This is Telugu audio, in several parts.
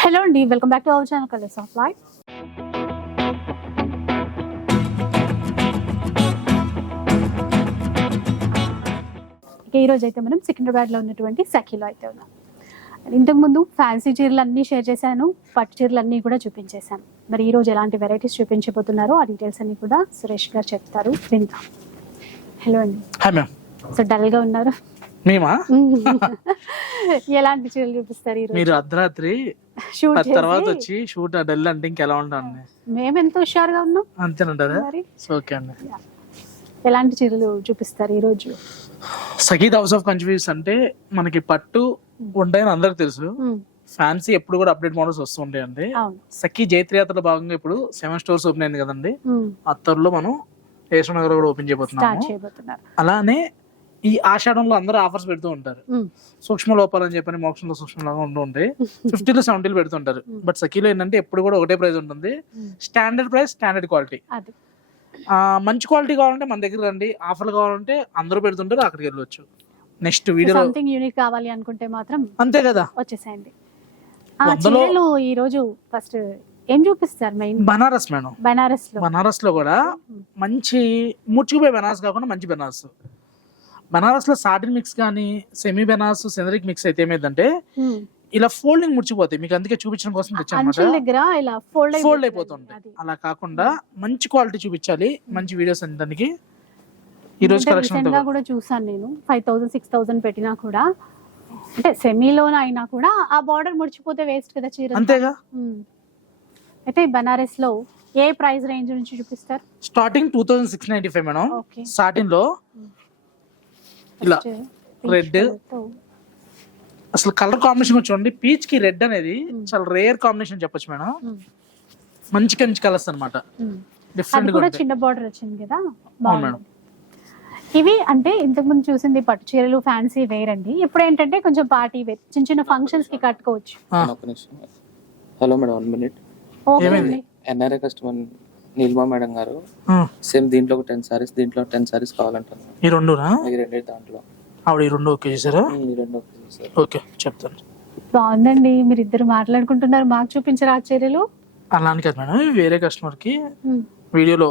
హలో అండి welcome back to our channel colours of life ఈరోజు అయితే మనం సికింద్రాబాద్లో ఉన్నటువంటి సఖీలో అయితే ఉన్నాం. ఇంతకుముందు ఫ్యాన్సీ చీరలు అన్నీ షేర్ చేశాను పట్టు చీరలు అన్నీ కూడా చూపించేశాను. మరి ఈ రోజు ఎలాంటి వెరైటీస్ చూపించబోతున్నారో ఆ డీటెయిల్స్ అన్ని కూడా సురేష్ గారు చెప్తారు. విందాం. హలో అండి. సో డల్గా ఉన్నారు. మేమా? ఎలాంటి చీరలు చూపిస్తారు ఈ మీరు అర్ధరాత్రి తర్వాత వచ్చి షూట్ డల్ అంటే ఇంకెలా ఉంటాను మేము ఎంత హుషారుగా ఉన్నాం? అంతేనంటారా ఓకే అండి. ఎలాంటి చీరలు చూపిస్తారు ఈ రోజు సగీద్ హౌస్ ఆఫ్ కన్ఫ్యూజ్ అంటే మనకి పట్టు ఉంటాయని అందరికి తెలుసు. ఫ్యాన్సీ ఎప్పుడు కూడా అప్డేట్ మోడల్స్ వస్తూ ఉంటాయండి సఖీ జైత్రయాత్రలో భాగంగా ఇప్పుడు సెవెన్ స్టోర్స్ ఓపెన్ అయింది కదండి. అత్తర్లో మనం యశ్వ నగర్ కూడా ఓపెన్ చేయబోతున్నాము. అలానే ఈ ఆషాఢంలో అందరూ ఆఫర్స్ పెడుతూ ఉంటారు. సూక్ష్మ లోపాలు అని చెప్పని మోక్షంలో సూక్ష్మలాగా ఉంటూ ఉంటాయి ఫిఫ్టీలో సెవెంటీలో పెడుతుంటారు బట్ సఖీలో ఏంటంటే ఎప్పుడు కూడా ఒకటే ప్రైస్ ఉంటుంది. స్టాండర్డ్ ప్రైస్ స్టాండర్డ్ క్వాలిటీ మంచి క్వాలిటీ కావాలంటే మన దగ్గర రండి. ఆఫర్లు కావాలంటే అందరూ పెడుతుంటారు అక్కడికి వెళ్ళొచ్చు. నెక్స్ట్ వీడియోలో సంథింగ్ యూనిక్ కావాలి అనుకుంటే మాత్రం అంతే కదా. వచ్చేసేయండి. ఈ రోజు ఫస్ట్ ఏం చూపిస్తారు మెయిన్ బనారస్ మేడం. బనారస్లో బనారస్లో కూడా మంచి ముచ్చుకుపోయే బనారస్ కాకుండా మంచి బనారస్. బనారస్లో సాటిన్ మిక్స్ కానీ సెమీ బనారస్ సెనరిక్ మిక్స్ అయితే ఏమైందంటే. ఇలా ఫోల్డింగ్ ముడిచిపోతాయి. మీకు అందుకే చూపించడం కోసం తెచ్చాను దగ్గర ఇలా ఫోల్డ్ అయిపోతుంటాయి అలా కాకుండా మంచి క్వాలిటీ చూపించాలి. మంచి వీడియోస్ దానికి ఈ రోజు కలెక్షన్ కూడా చూసాను నేను. ఫైవ్ థౌసండ్ సిక్స్ థౌసండ్ పెట్టినా కూడా అంటే సెమీలోన అయినా కూడా ఆ బార్డర్ ముడిచిపోతే వేస్ట్ కదా చీర అంతేగా. అయితే బనారస్లో ఏ ప్రైస్ రేంజ్ నుంచి చూపిస్తారు? Starting two thousand six ninety five madam స్టార్టింగ్లో ఇలా రెడ్ అసలు కలర్ కాంబినేషన్ చూడండి. పీచ్కి రెడ్ అనేది చాలా రేర్ కాంబినేషన్ చెప్పొచ్చు మేడం. మంచి మంచి కలర్స్ అనమాట డిఫరెంట్గా కూడా చిన్న బార్డర్ వచ్చింది కదా? మేడం. ఇవి అంటే ఇంతకు ముందు చూసింది పట్టు చీరలు ఫ్యాన్సీ వేర్ అండి. ఇప్పుడు ఏంటంటే కొంచెం పార్టీ వేర్ చిన్న చిన్న ఫంక్షన్స్కి కట్టుకోవచ్చు. ఆ, ఒక్క నిమిషం. Hello madam one minute okay ఏమైంది? ఎన్ఆర్ఐ కస్టమర్ నీలిమా మేడం గారు. సేమ్ దీంట్లో ఒక టెన్ సారీస్ దీంట్లో టెన్ సారీస్ కావాలంటారు ఈ రెండునా? ఈ రెండే దాంట్లో. ఆవిడ ఈ రెండు ఓకే చేశారా? ఈ రెండు ఓకే సార్ ఓకే చెప్తాను. బాగుందండి. మీరు ఇద్దరు మాట్లాడుకుంటున్నారు. మాకు చూపించరా ఆ చీరలు. అలా అని కాదు మేడం వేరే కస్టమర్కి. వీడియోలో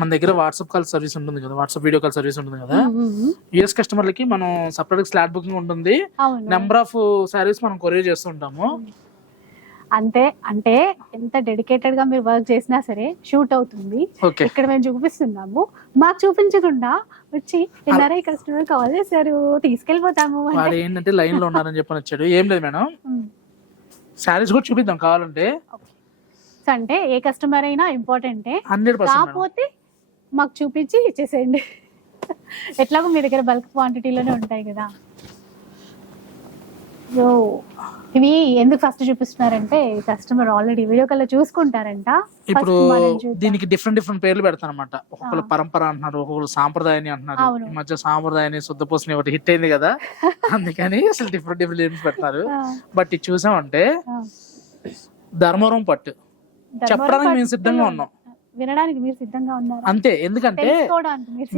మన దగ్గర వాట్సాప్ కాల్ సర్వీస్ ఉంటుంది కదా వాట్సాప్ వీడియో కాల్ సర్వీస్ ఉంటుంది కదా. యుఎస్ కస్టమర్లకి మనం సపరేట్ స్లాట్ బుకింగ్ ఉంటుంది. నెంబర్ ఆఫ్ సారీస్ మనం కొరియర్ చేస్తుంటాము అంతే అంటే ఎంత డెడికేటెడ్గా మీరు వర్క్ చేసినా సరే షూట్ అవుతుంది. ఇక్కడ మేము చూపిస్తున్నాము. మాకు చూపించకుండా వచ్చి ఎన్ఆర్ఐ కస్టమర్ కాల్ చేశారు తీసుకెళ్ళిపోతాము. వాడు ఏంటంటే లైన్లో ఉన్నారని చెప్పని వచ్చాడు. ఏం లేదు మేడం. సారీస్ కూడా చూపిద్దాం కావాలంటే. అంటే ఏ కస్టమర్ అయినా ఇంపార్టెంటే కాకపోతే మాకు చూపించి ఇచ్చేసేయండి. ఎట్లాగో మీ దగ్గర బల్క్ క్వాంటిటీలోనే ఉంటాయి కదా. సో ఇవి ఎందుకు ఫస్ట్ చూపిస్తున్నారంటే కస్టమర్ ఆల్రెడీ వీడియో కాల్ చూసుకుంటారంట. ఇప్పుడు. దీనికి డిఫరెంట్ డిఫరెంట్ పేర్లు పెడతాను అనమాట ఒక్కొక్కరు పరంపర అంటున్నారు ఒక్కొక్కరు సాంప్రదాయాన్ని అంటున్నారు. ఈ మధ్య సాంప్రదాయాన్ని శుద్ధపోసని ఒకటి హిట్ అయింది కదా. అందుకని అసలు డిఫరెంట్ డిఫరెంట్ నేమ్స్ పెడతారు. బట్ ఇది చూసామంటే. ధర్మవరం పట్టు. చెప్పడానికి మేము సిద్ధంగా ఉన్నాం. వినడానికి మీరు సిద్ధంగా ఉన్నారు. అంతే ఎందుకంటే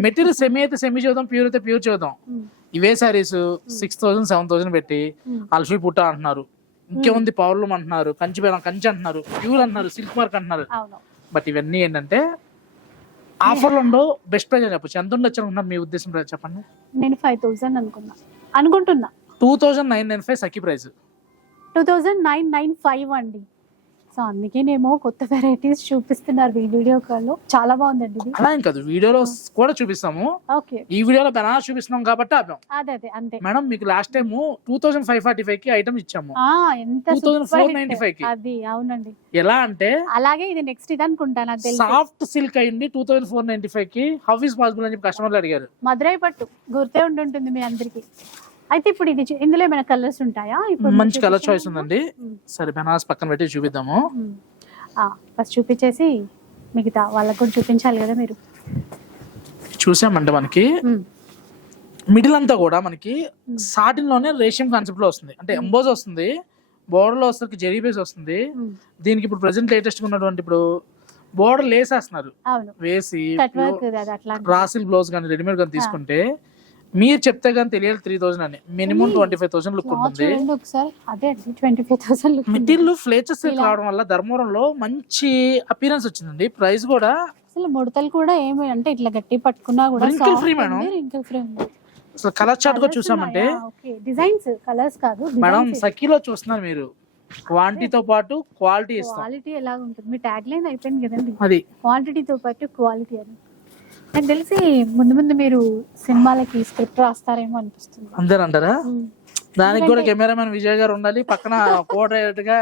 మెటీరియల్ సెమీ అయితే సెమీ చూద్దాం ప్యూర్ అయితే ప్యూర్ చూద్దాం. ఇవే sarees six thousand seven thousand పెట్టి. అల్ఫీ పుట్ట అంటున్నారు. ఇంకేముంది పవర్లూమ్ అంటున్నారు కంచి కంచి అంటున్నారు ప్యూర్ అంటున్నారు సిల్క్ మార్క్ అంటున్నారు. బట్ ఇవన్నీ ఏంటంటే ఆఫర్లు ఉండవు బెస్ట్ ప్రైస్ అని చెప్పొచ్చు. ఎంత ఉండొచ్చు అనుకుంటున్నారు మీ ఉద్దేశం చెప్పండి. నేను ఫైవ్ థౌసండ్ అనుకున్నా. అనుకుంటున్నా. Two thousand nine nine five Sakhi price two thousand nine nine five అండి. సో అందుకేనేమో కొత్త వెరైటీస్ చూపిస్తున్నారు ఈ వీడియో కాల్లో. చాలా బాగుందండి ఇది. అలా ఏం కాదు వీడియోలో కూడా చూపిస్తాము. ఓకే. ఈ వీడియోలో బెనారస్ చూపిస్తున్నాం కాబట్టి ఆపాం. అదే అదే అంతే. మేడం మీకు last time two thousand five forty ఫైవ్కి ఐటమ్ ఇచ్చాము. ఆ ఎంత 2495 super hit. అది అవునండి. ఎలా అంటే అలాగే ఇది నెక్స్ట్ ఇది అనుకుంటాను తెలుసు. సాఫ్ట్ సిల్క్ అయింది టూ థౌసండ్ ఫోర్ నైన్టీ ఫైవ్కి. హౌ ఇస్ పాసిబుల్ అని చెప్పి కస్టమర్లు అడిగారు. మదురై పట్టు గుర్తే ఉంటుంటుంది మీ అందరికి. అయితే ఇప్పుడు ఇది ఇందులో ఏమైనా కలర్స్ ఉంటాయా? ఇప్పుడు మంచి కలర్ చాయిస్ ఉందండి. సరే బెనారస్ పక్కన పెట్టి చూపిద్దాము. ఫస్ట్ చూపించేసి మిగతా వాళ్ళకు కూడా చూపించాలి కదా మీరు. చూసామంటే మనకి. మిడిల్ అంతా కూడా మనకి సాటిన్లోనే రేషియం కాన్సెప్ట్లో వస్తుంది. అంటే ఎంబోజ్ వస్తుంది బోర్డర్లో వస్తుంది జెరీ బేస్ వస్తుంది. దీనికి ఇప్పుడు ప్రెసెంట్ లేటెస్ట్ ఉన్నటువంటి ఇప్పుడు బోర్డర్ లేసేస్తున్నారు వేసి రాసిల్ బ్లౌజ్ కానీ రెడీమేడ్ కానీ తీసుకుంటే మీరు చెప్తే కానీ తెలియాలి త్రీ థౌసండ్ అని. Minimum twenty five thousand look ఉంటుంది. మెటీరియల్ ఫ్లేచర్స్. రావడం వల్ల ధర్మవరంలో మంచి అపీరెన్స్ వచ్చిందండి. ప్రైస్ కూడా అసలు ముడతలు కూడా ఏమి అంటే ఇట్లా గట్టి పట్టుకున్నా కూడా Wrinkle free madam. Wrinkle free ఉంది. అసలు కలర్ చార్ట్ కూడా చూసామంటే. డిజైన్స్ కలర్స్ కాదు మేడం సఖీలో చూస్తున్నారు మీరు. క్వాంటిటీతో పాటు క్వాలిటీ క్వాలిటీ ఎలా ఉంటుంది మీ ట్యాగ్ లైన్ అయిపోయింది కదండి. అది. క్వాంటిటీతో పాటు క్వాలిటీ అని. నాకు తెలిసి ముందు ముందు మీరు సినిమాలకి స్క్రిప్ట్ రాస్తారేమో అనిపిస్తుంది. అంతేనంటారా ఉమ్. దానికి కూడా కెమెరామెన్ విజయ్ గారు ఉండాలి పక్కన కోఆర్డినేటర్గా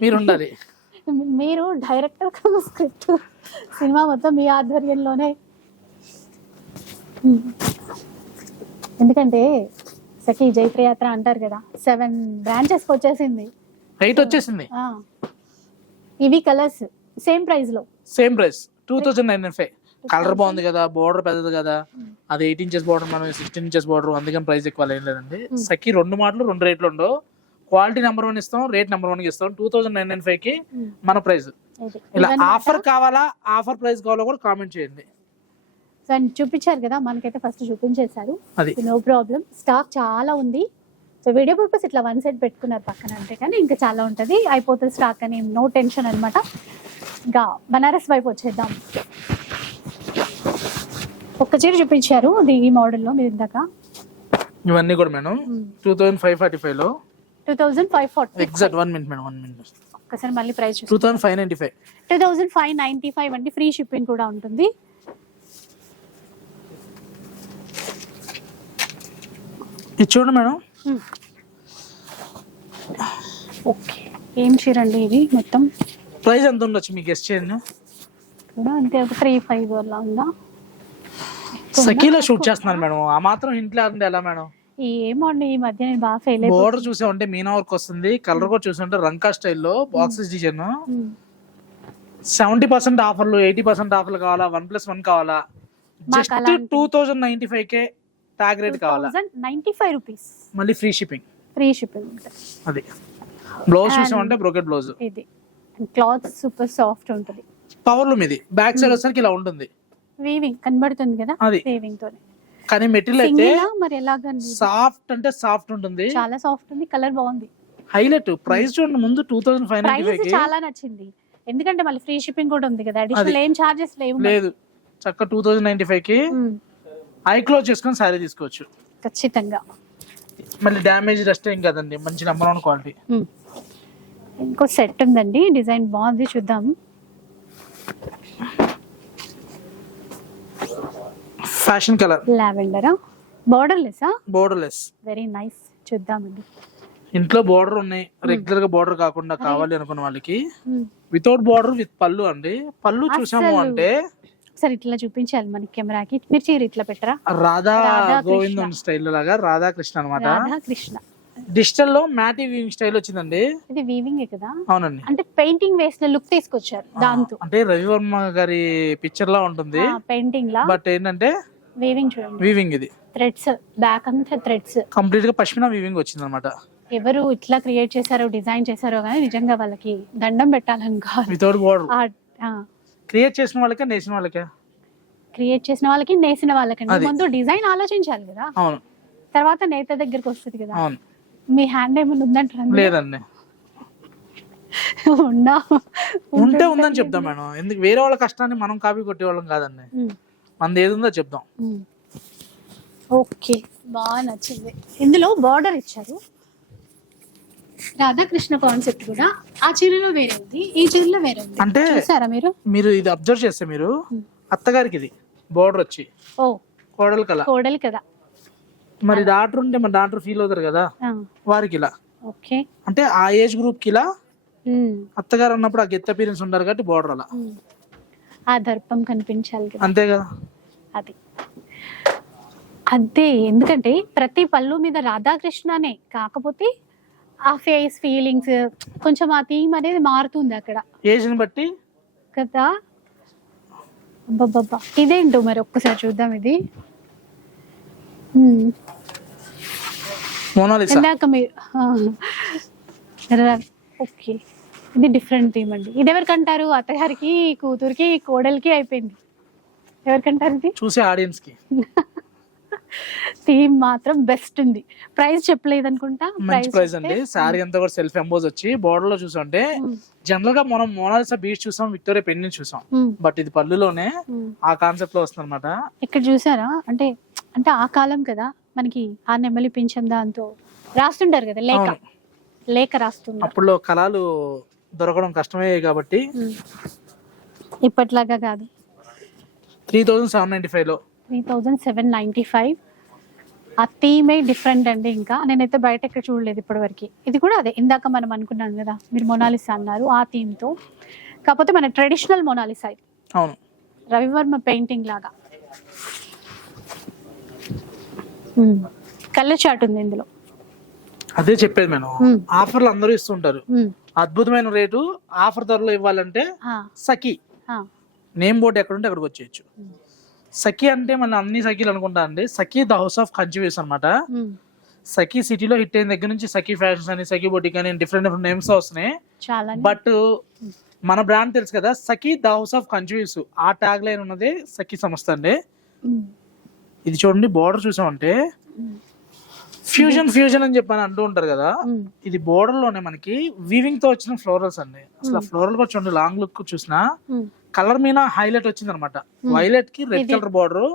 మీరు ఉండాలి మీరు డైరెక్టర్ కన్నా స్క్రిప్ట్ సినిమా మొత్తం మీ ఆధ్వర్యంలోనే. ఎందుకంటే సఖీ జైత్రయాత్ర అంటారు కదా సెవెన్ బ్రాంచెస్ వచ్చేసింది. రైట్ వచ్చేసింది. ఇవి కలర్స్ సేమ్ ప్రైస్లో same price two thousand nine five. Colour బాగుంది కదా బోర్డర్ పెద్దది కదా. అది ఎయిట్ ఇంచెస్ బోర్డర్ మనం సిక్స్టీన్ ఇంచెస్ బోర్డర్ అందుకని ప్రైస్ ఎక్కువ ఏం లేదండి సఖీ రెండు మాటలు రెండు రేట్లు ఉండవు. క్వాలిటీ నెంబర్ వన్ ఇస్తాం రేట్ నెంబర్ వన్ ఇస్తాం. టూ థౌసండ్ నైన్ నైన్ ఫైవ్కి మన ప్రైస్. ఇలా. ఆఫర్ కావాలా ఆఫర్ ప్రైస్ కావాలో కూడా కామెంట్ చేయండి. సో చూపించారు కదా మనకైతే ఫస్ట్ చూపించేశారు. అది. నో ప్రాబ్లం స్టాక్ చాలా ఉంది. సో వీడియో పర్పస్ ఇట్లా వన్ సైడ్ పెట్టుకున్నారు పక్కన అంటే కానీ ఇంకా చాలా ఉంటుంది. అయిపోతుంది స్టాక్ అని నో టెన్షన్ అన్నమాట. ఇంకా బనారస్ వైపు వచ్చేద్దాం. ఒక్క చీర చూపించారు అది ఈ మోడల్లో మీరు ఇందాక. ఇవన్నీ కూడా madam. Two thousand five forty ఫైవ్లో. Two thousand five forty exact one minute madam one minute ఒక్కసారి మళ్ళీ price two thousand five ninety five two thousand five ninety five అంటే ఫ్రీ షిప్పింగ్ కూడా ఉంటుంది. ఇది చూడండి మేడం. ఓకే ఏం చీర అండి ఇది మొత్తం? ప్రైస్ ఎంత ఉండొచ్చు మీకు గెస్ట్ చేయండి కూడా అంతే ఒక త్రీ ఫైవ్ అలా ఉందా? సఖీలో షూట్ చేస్తున్నారు మేడం. ఆ మాత్రం ఇంట్లో అంటే ఎలా మేడం? ఏమో అండి ఈ మధ్య నేను బాగా ఫెయిల్ బోర్డర్ చూసామంటే మీనా వర్క్ వస్తుంది. కలర్ కూడా చూసామంటే రంకా స్టైల్లో బాక్సెస్ డిజైన్ సెవెంటీ పర్సెంట్ ఆఫర్లు ఎయిటీ పర్సెంట్ ఆఫర్లు కావాలా? వన్ ప్లస్ వన్ కావాలా? Just two thousand ninety five కే ట్యాగ్ రేట్ కావాలా నైన్టీ ఫైవ్ రూపీస్ మళ్ళీ ఫ్రీ షిప్పింగ్. ఫ్రీ షిప్పింగ్ అది. బ్లౌజ్ చూసామంటే బ్రోకెట్ బ్లౌజ్ ఇది. క్లాత్ సూపర్ సాఫ్ట్ ఉంటుంది. పవర్ లూమ్ ఇది. బ్యాక్ సైడ్ వచ్చేసరికి ఇలా ఉంటుంది. వీవింగ్ కనబడుతుంది కదా? అది. వీవింగ్ తోనే. కానీ మెటీరియల్ అయితే మరి ఎలాగండి ఇది? సాఫ్ట్ అంటే సాఫ్ట్ ఉంటుంది. చాలా సాఫ్ట్ ఉంది కలర్ బాగుంది. హైలైట్ ప్రైస్ చూడండి ముందు టూ థౌసండ్ ఫైవ్కి. చాలా నచ్చింది. ఎందుకంటే మళ్ళీ ఫ్రీ షిప్పింగ్ కూడా ఉంది కదా. అడిషనల్. ఏం చార్జెస్ లేవు. లేదు. చక్క టూ థౌసండ్ నైన్టీ ఫైవ్కి ఉమ్, ఐ క్లోజ్ చేసుకొని సారీ తీసుకోవచ్చు. ఖచ్చితంగా. మళ్ళీ డ్యామేజ్ డస్ట్ ఏం కదండి. మంచి నెంబర్ వన్ క్వాలిటీ. ఇంకో సెట్ ఉందండి. డిజైన్ బాగుంది చూద్దాం. ఫ్యాషన్ కలర్ లావెండరా బార్డర్ లెస్సా బోర్డర్ లెస్ వెరీ నైస్ చూద్దామండి. ఇంట్లో బోర్డర్ ఉన్నాయి. రెగ్యులర్గా బోర్డర్ కాకుండా కావాలి అనుకున్న వాళ్ళకి. వితౌట్ బోర్డర్ విత్ పళ్ళు అండి. పళ్ళు చూసాము. అంటే ఒకసారి ఇట్లా చూపించాలి మనకి కెమెరాకి. మీరు చీర ఇట్లా పెట్టరా? రాధా గోవిందం స్టైల్ లాగా రాధాకృష్ణ అనమాట కృష్ణ. డిజిటల్లో మ్యాటి వీవింగ్ స్టైల్ వచ్చిందండి. ఇది వీవింగ్ కదా? అవునండి. అంటే పెయింటింగ్ వేసిన లుక్ తీసుకొచ్చారు దాంతో. అంటే రవివర్మ గారి పిక్చర్ లా ఉంటుంది. పెయింటింగ్ లా. బట్ ఏంటంటే వీవింగ్ చూడండి. వీవింగ్ ఇది. థ్రెడ్స్ బ్యాక్ అంతా థ్రెడ్స్ కంప్లీట్గా పశ్మిన వీవింగ్ వచ్చింది అనమాట ఎవరు ఇట్లా క్రియేట్ చేశారో డిజైన్ చేశారో కానీ నిజంగా వాళ్ళకి దండం పెట్టాలనుకోవాలి వితౌట్ బోర్డర్ క్రియేట్ చేసిన వాళ్ళకే నేసిన వాళ్ళకే? క్రియేట్ చేసిన వాళ్ళకి నేసిన వాళ్ళకండి అది. ముందు డిజైన్ ఆలోచించాలి కదా. అవును. తర్వాత నేత దగ్గరికి వస్తుంది కదా. అవును. మీ హ్యాండ్ ఏమైనా ఉందంటారా లేదండి. ఉన్నా ఉంటే ఉందని చెప్దాం మేడం. ఎందుకు? వేరే వాళ్ళ కష్టాన్ని మనం కాపీ కొట్టేవాళ్ళం కాదండి. మనది ఏది ఉందో చెప్దాం. ఓకే. బాగా నచ్చింది. ఇందులో బార్డర్ ఇచ్చారు. రాధాకృష్ణ కాన్సెప్ట్ కూడా ఆ చీరలో వేరే ఉంది ఈ చీరలో వేరే ఉంది. అంటే చూసారా మీరు? మీరు ఇది అబ్జర్వ్ చేస్తే మీరు అత్తగారికి ఇది బోర్డర్ వచ్చి. ఓ. కోడలు కల కోడలు కదా మరి డాక్టర్ ఉంటే మరి డాక్టర్ ఫీల్ అవుతారు కదా వారికి ఇలా. ఓకే. అంటే ఆ ఏజ్ గ్రూప్కి ఇలా అత్తగారు అన్నప్పుడు ఆ గెత్త అపీరెన్స్ ఉంటారు కాబట్టి బోర్డర్ అలా. ఆ దర్పం కనిపించాలి కదా. అంతే కదా. అది. అదే ఎందుకంటే ప్రతి పళ్ళు మీద రాధాకృష్ణనే కాకపోతే ఆ ఫేస్ ఫీలింగ్స్ కొంచెం ఆ థీమ్ అనేది మారుతుంది అక్కడ. ఏజ్ని బట్టి? కదా? అబ్బబ్బబ్బా. ఇదేంటో మరి ఒక్కసారి చూద్దాం ఇది. మోనాలిసా ఇందాక మీరు ఓకే. ఇది డిఫరెంట్ థీమ్ అండి. ఇది ఎవరికంటారు? అత్తగారికి కూతురికి కోడలికి అయిపోయింది. ఎవరికంటారు ఇది? చూసే ఆడియన్స్కి. థీమ్ మాత్రం బెస్ట్ ఉంది. ప్రైస్ చెప్పలేదు అనుకుంటా మంచి ప్రైస్ అండి. శారీ అంతా కూడా సెల్ఫ్ ఎంబోజ్ వచ్చి బోర్డర్లో చూసుంటే జనరల్గా మనం మోనాలిసా బీచ్ చూసాం విక్టోరియా పెన్ చూసాం. బట్ ఇది పళ్ళులోనే ఆ కాన్సెప్ట్లో వస్తుంది అనమాట ఇక్కడ చూసారా? అంటే అంటే ఆ కాలం కదా మనకి ఆ నెమలి పింఛం దాంతో రాస్తుంటారు కదా లేఖ. లేఖ రాస్తున్నారు అప్పుడులో కళలు దొరకడం కష్టమే కాబట్టి. ఇప్పట్లాగా కాదు. త్రీ థౌజండ్ సెవెన్ నైన్టీ ఫైవ్లో three thousand seven ninety five. ఆ థీమే డిఫరెంట్ అండి ఇంకా. నేనైతే బయట ఎక్కడ చూడలేదు ఇప్పటివరకు. ఇది కూడా అదే. ఇందాక మనం అనుకున్నాం కదా మీరు మొనాలిసా అన్నారు ఆ థీమ్తో. కాకపోతే మన ట్రెడిషనల్ మొనాలిసా ఇది. అవును. రవివర్మ పెయింటింగ్ లాగా. కళ్ళ చాట్ ఉంది ఇందులో. అదే చెప్పేది మేడం. ఆఫర్లు అందరూ ఇస్తుంటారు. అద్భుతమైన రేటు. ఆఫర్ ధరలో ఇవ్వాలంటే సఖీ. నేమ్ బోర్డు ఎక్కడ ఉంటే అక్కడికి వచ్చేయచ్చు. సఖీ అంటే మన అన్ని సఖీలు అనుకుంటా అండి. సఖీ ద హౌస్ ఆఫ్ కన్జ్యూస్ అనమాట. సఖీ సిటీలో హిట్ అయిన దగ్గర నుంచి సఖీ ఫ్యాషన్స్ అని సఖీ బొటిక్ అని డిఫరెంట్ డిఫరెంట్ నేమ్స్ వస్తున్నాయి. బట్ మన బ్రాండ్ తెలుసు కదా సఖీ ద హౌస్ ఆఫ్ కన్జ్యూస్ ఆ ట్యాగ్ లైన్ ఉన్నదే సఖీ సంస్థ అండి. ఇది చూడండి బోర్డర్ చూసామంటే. ఫ్యూజన్ ఫ్యూజన్ అని చెప్పని అంటూ ఉంటారు కదా. ఇది బోర్డర్లోనే మనకి వీవింగ్తో వచ్చిన ఫ్లోరల్స్ అండి. అసలు ఫ్లోరల్ కూడా చూడండి లాంగ్ లుక్ చూసినా. కలర్ మీద హైలైట్ వచ్చింది అనమాట వైలెట్కి red. Colour border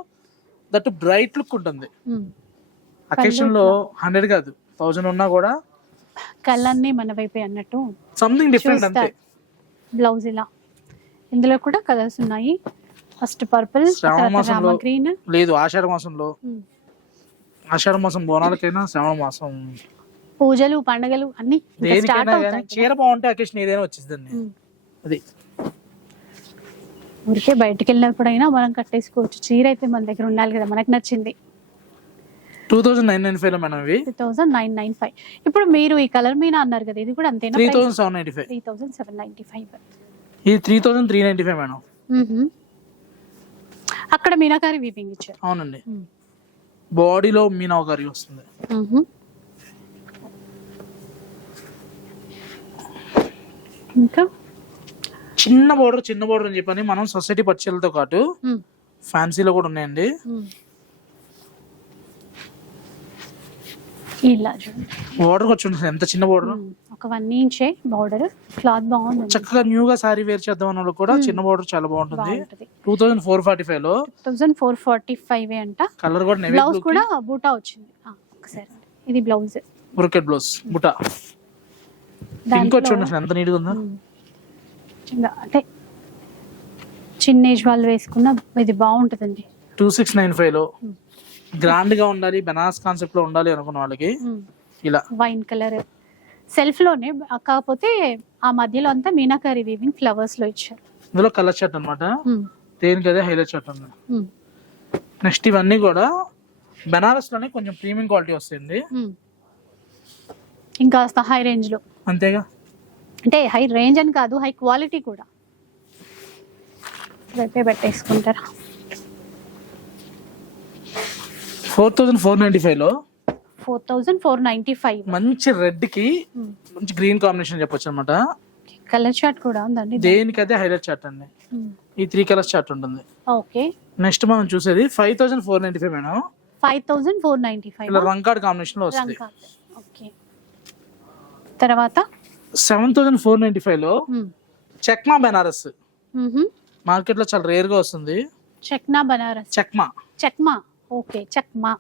that bright look ఉంటుంది. అకేషన్లో హండ్రెడ్ కాదు థౌజండ్ ఉన్నా కూడా కళ్ళన్నీ మన వైపే అన్నట్టు సంథింగ్ డిఫరెంట్ అంతే. బ్లౌజ్ ఇలా. ఇందులో కూడా కలర్స్ ఉన్నాయి. ఫస్ట్ పర్పుల్ శ్రావణ మాసంలో గ్రీన్ లేదు ఆషాఢ మాసంలో. ఆషాఢ మాసం బోనాలకైనా శ్రావణ మాసం పూజలు పండగలు అన్ని స్టార్ట్ అవుతాయి చీర బాగుంటే అకేషన్ ఏదైనా వచ్చిందండి ఉమ్. అది. ఊరికే బయటికి వెళ్ళినప్పుడైనా మనం కట్టేసుకోవచ్చు. చీర అయితే మన దగ్గర ఉండాలి కదా మనకు నచ్చింది. Two thousand nine nine five madam ఇవి? Two thousand nine nine five ఇప్పుడు మీరు ఈ కలర్ మీనా అన్నారు కదా ఇది కూడా అంతేనా three thousand seven ninety five three thousand seven ninety five ఇది three thousand three ninety five madam అక్కడ మీనాకారి వీపింగ్ ఇచ్చారు. అవునండి. బాడీలో మీనా కర్రీ వస్తుంది. ఇంకా చిన్న బోర్డర్ చిన్న బోర్డర్ అని చెప్పని మనం సొసైటీ పర్చీలతో పాటు. ఫ్యాన్సీలో కూడా ఉన్నాయండి ఇలా చూడండి. బోర్డర్ వచ్చి ఎంత చిన్న బోర్డర్. ఒక వన్ ఇంచే బార్డర్ క్లాత్ బాగుంది చక్కగా న్యూగా సారీ వేర్ చేద్దాం అన్న కూడా చిన్న బోర్డర్ చాలా బాగుంటుంది. టూ థౌసండ్ ఫోర్ ఫార్టీ ఫైవ్లో థౌసండ్ ఫోర్ ఫార్టీ ఫైవ్ అంట. కలర్ కూడా బ్లౌజ్ బ్లూ కూడా బూటా వచ్చింది. ఒకసారి ఇది blouse brocade blouse buta. Pink వచ్చి అసలు ఎంత నీట్గా ఉందో? చిన్న అంటే చిన్న ఏజ్ వాళ్ళు వేసుకున్న ఇది బాగుంటుందండి. టూ సిక్స్ నైన్ ఫైవ్లో. గ్రాండ్గా ఉండాలి బెనారస్ కాన్సెప్ట్లో ఉండాలి అనుకున్న వాళ్ళకి ఇలా. Wine colour. సెల్ఫ్లోనే కాకపోతే ఆ మధ్యలో అంతా మీనాకారి వీవింగ్ ఫ్లవర్స్లో ఇచ్చారు. ఇందులో కలర్ షర్ట్ అనమాట. దేనికి అదే హైలైట్ షర్ట్ ఉంది. నెక్స్ట్ ఇవన్నీ కూడా బెనారస్లోనే కొంచెం ప్రీమియం క్వాలిటీ వస్తుంది. ఇంకాస్త హై రేంజ్లో అంతేగా? అంటే హై రేంజ్ అని కాదు హై క్వాలిటీ కూడా. రేపే పెట్టేసుకుంటారా? ఫోర్ థౌసండ్ ఫోర్ నైన్టీ ఫైవ్లో four thousand four ninety five. మంచి రెడ్కి మంచి గ్రీన్ కాంబినేషన్ చెప్పొచ్చు అనమాట కలర్ చార్ట్ కూడా ఉందండి దేనికి అదే హైలైట్ చార్ట్ అండి. ఈ త్రీ కలర్స్ చార్ట్ ఉంటుంది. ఓకే. నెక్స్ట్ మనం చూసేది five thousand four ninety five madam. Five thousand four ninety five ఇలా రంకార్డ్ కాంబినేషన్లో వస్తుంది. ఓకే. తర్వాత? సెవెన్ థౌసండ్ ఫోర్ నైన్టీ ఫైవ్లో. చెక్మా బెనారస్. మార్కెట్లో చాలా రేర్గా వస్తుంది. చక్నా బనారస్. చెక్మా. చక్మా. ఓకే చక్మా.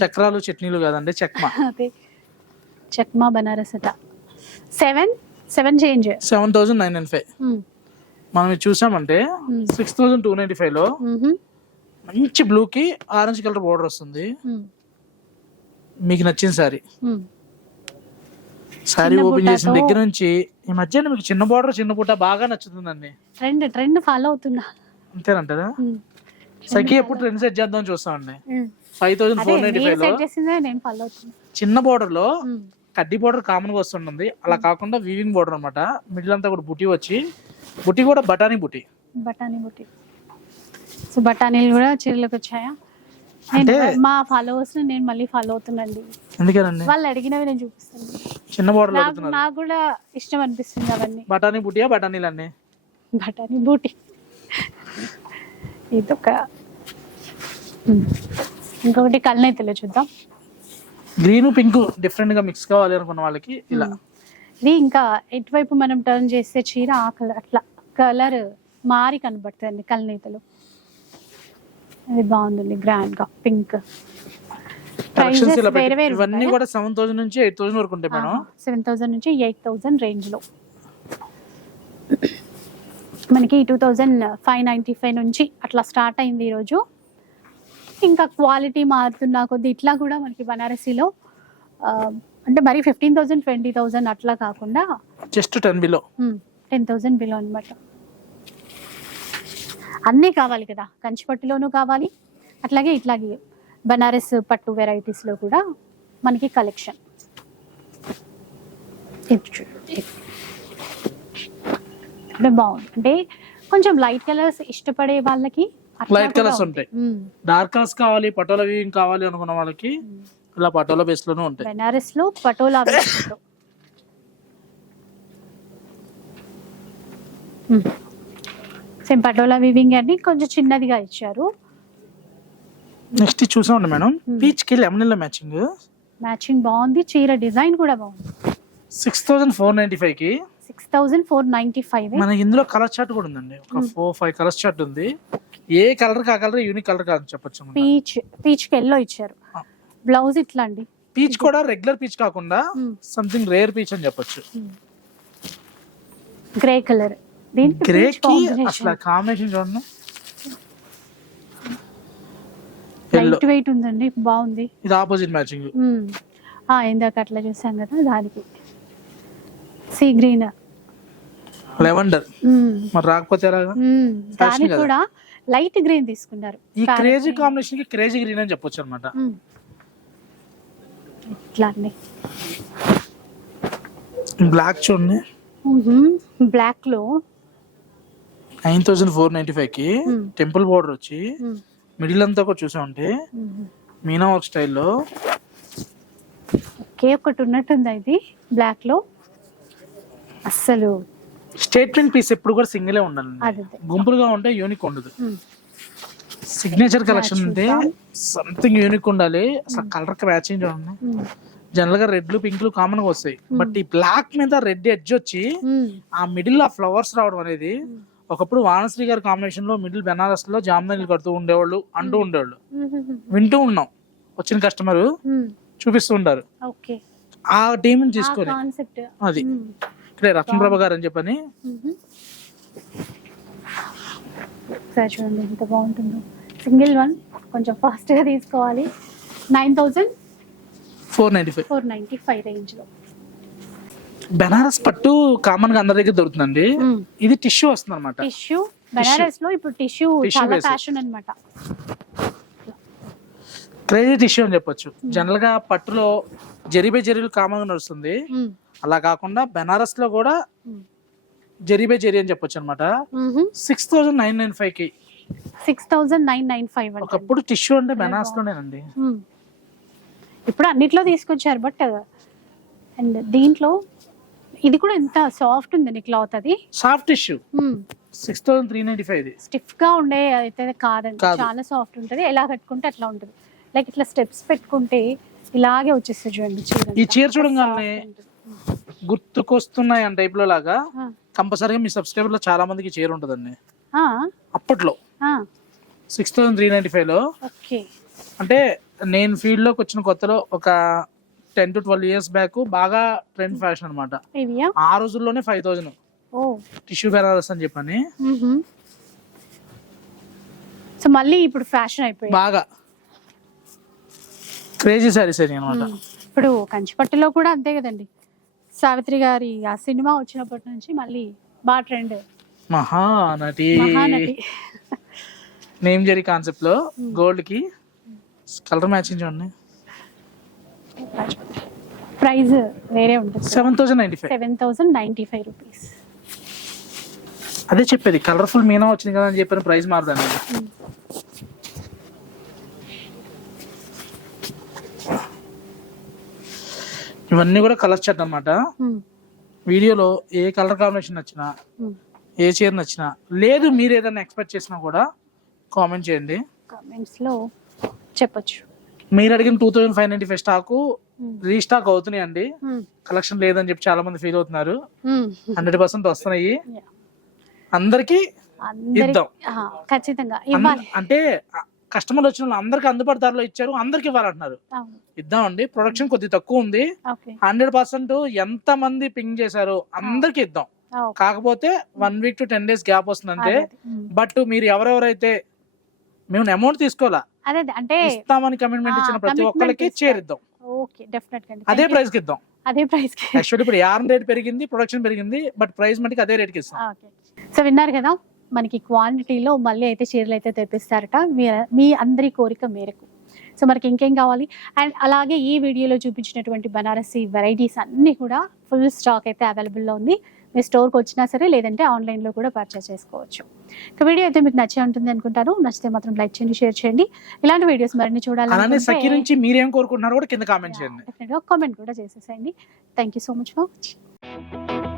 చక్రాలు చట్నీలు కాదండి చెక్మా. అదే చక్మా బనారస్ అట seven seven change. Seven thousand nine nine five. మనం ఇది చూసామంటే. సిక్స్ థౌసండ్ టూ నైన్టీ ఫైవ్లో మంచి బ్లూ కి ఆరెంజ్ కలర్ బోర్డర్ వస్తుంది. మీకు నచ్చిన సారీ. సారీ ఓపెన్ చేసిన దగ్గర నుంచి ఈ మధ్య మీకు చిన్న బోర్డర్ చిన్న బుట్ట బాగా నచ్చుతుందండి ట్రెండ్ ట్రెండ్ ఫాలో అవుతున్నా. అంతేనంటారా? సఖి ఎప్పుడు ట్రెండ్ సెట్ చేద్దాం చూస్తామండి. ఫైవ్ థౌసండ్ ఫోర్ నైన్టీ ఫైవ్లో చిన్న బోర్డర్లో కడ్డీ బోర్డర్ కామన్గా వస్తుంటుంది. అలా కాకుండా వీవింగ్ బోర్డర్ అన్నమాట. మిడిల్ అంతా కూడా బుటీ వచ్చి బుటీ కూడా బఠానీ బుటీ బఠానీ బుట్టి. సో బఠానీలు కూడా చీరలకు వచ్చాయా? అంటే- మా ఫాలోవర్స్ నేను మళ్ళీ ఫాలో అవుతున్నాండి ఎందుకేనండి? వాళ్ళు అడిగినవి నేను చూపిస్తాను. చిన్న బోర్డర్ నాకు కూడా ఇష్టం అనిపిస్తుంది అవన్నీ. బఠానీ బుటీయా బఠానీలు అన్నీ బఠానీ బూటి ఇదొక. ఇంకొకటి కళ్ళనైతేలో చూద్దాం. గ్రీన్ పింక్ డిఫరెంట్గా మిక్స్ కావాలి అనుకున్న వాళ్ళకి ఇలా. ఇది ఇంకా ఎటువైపు మనం టర్న్ చేస్తే చీర ఆ కలర్ అట్లా కలర్ మారి కనబడుతుంది కళ్ళనైతలు ఇది బాగుందండి గ్రాండ్గా పింక్. వేరే వేరే ఇవన్నీ కూడా సెవెన్ థౌసండ్ నుంచి ఎయిట్ థౌసండ్ వరకు ఉంటాయి మేడం. సెవెన్ థౌసండ్ నుంచి ఎయిట్ థౌసండ్ రేంజ్లో. మనకి two thousand five ninety five నుంచి అట్లా స్టార్ట్ అయింది ఈరోజు ఇంకా క్వాలిటీ మారుతున్న కొద్ది ఇట్లా కూడా మనకి బనారసీలో అంటే మరి ఫిఫ్టీన్ థౌసండ్ ట్వంటీ థౌసండ్ అట్లా కాకుండా just ten below ten thousand below అనమాట అన్నీ కావాలి కదా కంచిపట్టులోనూ కావాలి అట్లాగే ఇట్లాగే బనారస్ పట్టు వెరైటీస్లో కూడా మనకి కలెక్షన్ అంటే బాగుంది. అంటే కొంచెం లైట్ కలర్స్ ఇష్టపడే వాళ్ళకి colours ఉంది. ఉంటాయి. డార్క్ కలర్స్ కావాలి పటోలా వీవింగ్ కావాలి అనుకున్న వాళ్ళకి ఇలా పటోలా బేస్లోనే ఉంటాయి. బెనారస్ లో. పటోలా. సేమ్ పటోలా వివింగ్ అని కొంచెం చిన్నదిగా ఇచ్చారు. నెక్స్ట్ చూసామండి మేడం. పీచ్కి లెమన్ మ్యాచింగ్ మ్యాచింగ్ బాగుంది చీర డిజైన్ కూడా బాగుంది. సిక్స్ థౌసండ్ ఫోర్ నైన్టీ ఫైవ్కి six thousand four ninety five మనకి ఇందులో కలర్ చార్ట్ కూడా ఉందండి. ఒక ఫోర్ ఫైవ్ కలర్స్ చార్ట్ ఉంది. ఏ కలర్ కలర్ యూనిక్ కలర్ కాదని చెప్పొచ్చు పీచ్ పీచ్కి ఎల్లో ఇచ్చారు. బ్లౌజ్ ఇట్లా అండి పీచ్ కూడా రెగ్యులర్ పీచ్ కాకుండా Hmm. సంథింగ్ రేర్ పీచ్ అని చెప్పొచ్చు. గ్రే కలర్ దీనికి గ్రే కి. అసలు కాంబినేషన్ చూడండి. లైట్ వెయిట్ ఉందండి బాగుంది. ఇది ఆపోజిట్ మ్యాచింగ్. ఆ, ఇందాక అట్లా చూసాం కదా దానికి. సీ గ్రీన్ లెవెండర్ మరి రాకపోతే ఎలాగా దానికి కదా. కూడా లైట్ గ్రీన్ తీసుకున్నారు ఈ క్రేజీ. కాంబినేషన్కి క్రేజీ గ్రీన్ అని చెప్పొచ్చు అనమాట మ్మ్. ఇట్లా అండి బ్లాక్ చూడండి బ్లాక్లో నైన్ థౌసండ్ ఫోర్ నైన్టీ ఫైవ్కి. టెంపుల్ బోర్డర్ వచ్చి. మిడిల్ అంతా కూడా చూసా ఉంటే. మీనా వర్క్ స్టైల్లో ఒకే ఒకటి ఉన్నట్టుంది ఇది బ్లాక్లో అస్సలు స్టేట్మెంట్ పీస్ ఎప్పుడు కూడా సింగిలే ఉండాలి. గుంపులుగా ఉంటే యూనిక్ ఉండదు. సిగ్నేచర్ కలెక్షన్ అంటే. సంథింగ్ యూనిక్ ఉండాలి. అసలు కలర్ మ్యాచింగ్ చూడండి. జనరల్గా రెడ్లు పింక్లు కామన్గా వస్తాయి. బట్ ఈ బ్లాక్ మీద రెడ్ ఎడ్జ్ వచ్చి. ఆ మిడిల్ ఆ ఫ్లవర్స్ రావడం అనేది ఒకప్పుడు వానశ్రీ గారి కాంబినేషన్లో మిడిల్ బెనారస్లో జామ్దానీలు కడుతూ ఉండేవాళ్ళు అంటూ ఉండేవాళ్ళు. వింటూ ఉన్నాం. వచ్చిన కస్టమర్. చూపిస్తూ ఉంటారు. ఓకే. ఆ టీం తీసుకొని అది. ఇక్కడే రత్నప్రభ గారు అని చెప్పని. ఒకసారి చూడండి ఎంత బాగుంటుందో. సింగిల్ వన్ కొంచెం ఫాస్ట్గా తీసుకోవాలి. Nine thousand four ninety five. Four ninety five రేంజ్లో. బెనారస్ పట్టు కామన్గా అందరి దగ్గర దొరుకుతుందండి. ఇది టిష్యూ వస్తుంది అనమాట టిష్యూ. బెనారస్లో ఇప్పుడు టిష్యూ చాలా. ఫ్యాషన్ అన్నమాట. క్రేజీ టిష్యూ అని చెప్పొచ్చు. జనరల్గా పట్టులో జరీబే జరీలు కామన్గా నడుస్తుంది. అలా కాకుండా బెనారస్లో కూడా జరీబే జరీ అని చెప్పొచ్చు అనమాట సిక్స్ థౌసండ్ నైన్ నైన్ ఫైవ్కి. Six thousand nine nine five ఒకప్పుడు టిష్యూ అంటే బెనారస్ లోనేనండి ఇప్పుడు అన్నిట్లో తీసుకొచ్చారు బట్ అండ్ దీంట్లో ఇది కూడా ఎంత సాఫ్ట్ ఉందండి క్లాత్ అది? Soft tissue. Six thousand three ninety five ఇది. స్టిఫ్గా ఉండే అయితే కాదండి కాదు. చాలా సాఫ్ట్ ఉంటది. ఎలా కట్టుకుంటే అట్లా ఉంటుంది. లైక్ ఇట్లా స్టెప్స్ పెట్టుకుంటే ఇలాగే వచ్చేస్తుంది చూడండి ఈ. చీర చూడంగానే. గుర్తుకొస్తున్నాయి అని టైప్లో లాగా కంపల్సరీగా మీ సబ్స్క్రైబర్లో చాలా మందికి చీర ఉంటుందండి. ఆ, అప్పట్లో. సిక్స్ థౌసండ్ త్రీ నైన్టీ ఫైవ్లో. అంటే నేను ఫీల్డ్లోకి వచ్చిన కొత్తలో ఒక ten to twelve years back బాగా ట్రెండ్ ఫ్యాషన్ అన్నమాట. ఇవియా ఆ రోజుల్లోనే ఫైవ్ థౌసండ్ ఓ. టిష్యూ బెనారస్ అని చెప్పని. సో మళ్ళీ ఇప్పుడు ఫ్యాషన్ అయిపోయింది. బాగా. క్రేజీ సారీస్ అని అనమాట ఇప్పుడు కంచిపట్టులో కూడా అంతే కదండి. సావిత్రి గారి ఆ సినిమా వచ్చినప్పటి నుంచి మళ్ళీ బాగా ట్రెండ్. మహానటి. మహానటి. నేమ్ జరీ కాన్సెప్ట్లో గోల్డ్కి కలర్ మ్యాచింగ్ చూడండి. ప్రైస్ వేరే ఉంటుంది. Seven thousand ninety five. Seven thousand ninety five rupees. అదే చెప్పేది కలర్ఫుల్ మీనా వచ్చింది కదా అని చెప్పిన ప్రైస్ మారుదాన్ని ఇవన్నీ కూడా కలర్ చాట్ అన్నమాట వీడియోలో ఏ కలర్ కాంబినేషన్ నచ్చినా ఏ చీర నచ్చినా లేదు మీరు ఏదైనా ఎక్స్పెక్ట్ చేసినా కూడా కామెంట్ చేయండి కామెంట్స్లో చెప్పొచ్చు మీరు అడిగిన two thousand five ninety five stock. Restock అవుతున్నాయి అండి. కలెక్షన్ లేదని చెప్పి చాలా మంది ఫీల్ అవుతున్నారు. హండ్రెడ్ పర్సెంట్ వస్తున్నాయి. అందరికి ఇద్దాం. ఖచ్చితంగా అంటే కస్టమర్లు వచ్చిన వాళ్ళు అందరికి అందుబాటు ధరలో ఇచ్చారు అందరికి ఇవ్వాలంటున్నారు. ఇద్దామండి ప్రొడక్షన్ కొద్ది తక్కువ ఉంది. హండ్రెడ్ పర్సెంట్ ఎంత మంది పింగ్ చేశారు అందరికి ఇద్దాం. కాకపోతే one week to ten days gap వస్తుందంటే. బట్ మీరు ఎవరెవరైతే మేము అమౌంట్ తీసుకోవాలా. అంటే ఇస్తామని కమిట్మెంట్ ఇచ్చిన ప్రతి ఒక్కరికి. చేరిద్దాం. అదే ప్రైస్కి ఇద్దాం. అదే ప్రైస్కి. యాక్చువల్లీ ఇప్పుడు యార్న్ రేట్ పెరిగింది ప్రొడక్షన్ పెరిగింది బట్ ప్రైస్ మటుకు అదే రేట్కి ఇస్తాం సో విన్నారు కదా మనకి క్వాంటిటీలో మళ్ళీ అయితే చీరలు అయితే తెప్పిస్తారట. మీ మీ అందరి కోరిక మేరకు. సో మనకి ఇంకేం కావాలి? అండ్ అలాగే ఈ వీడియోలో చూపించినటువంటి బనారసి వెరైటీస్ అన్నీ కూడా ఫుల్ స్టాక్ అయితే అవైలబుల్లో ఉంది. మీ స్టోర్కి వచ్చినా సరే లేదంటే ఆన్లైన్లో కూడా పర్చేస్ చేసుకోవచ్చు. ఇక వీడియో అయితే మీకు నచ్చే ఉంటుంది అనుకుంటాను. నచ్చితే మాత్రం లైక్ చేయండి షేర్ చేయండి. ఇలాంటి వీడియోస్ మరిన్ని సఖీ చూడాలి నుంచి మీరేం కోరుకుంటున్నారో కూడా కింద కామెంట్ చేయండి. కామెంట్ కూడా చేసేసేయండి. Thank you so much for watching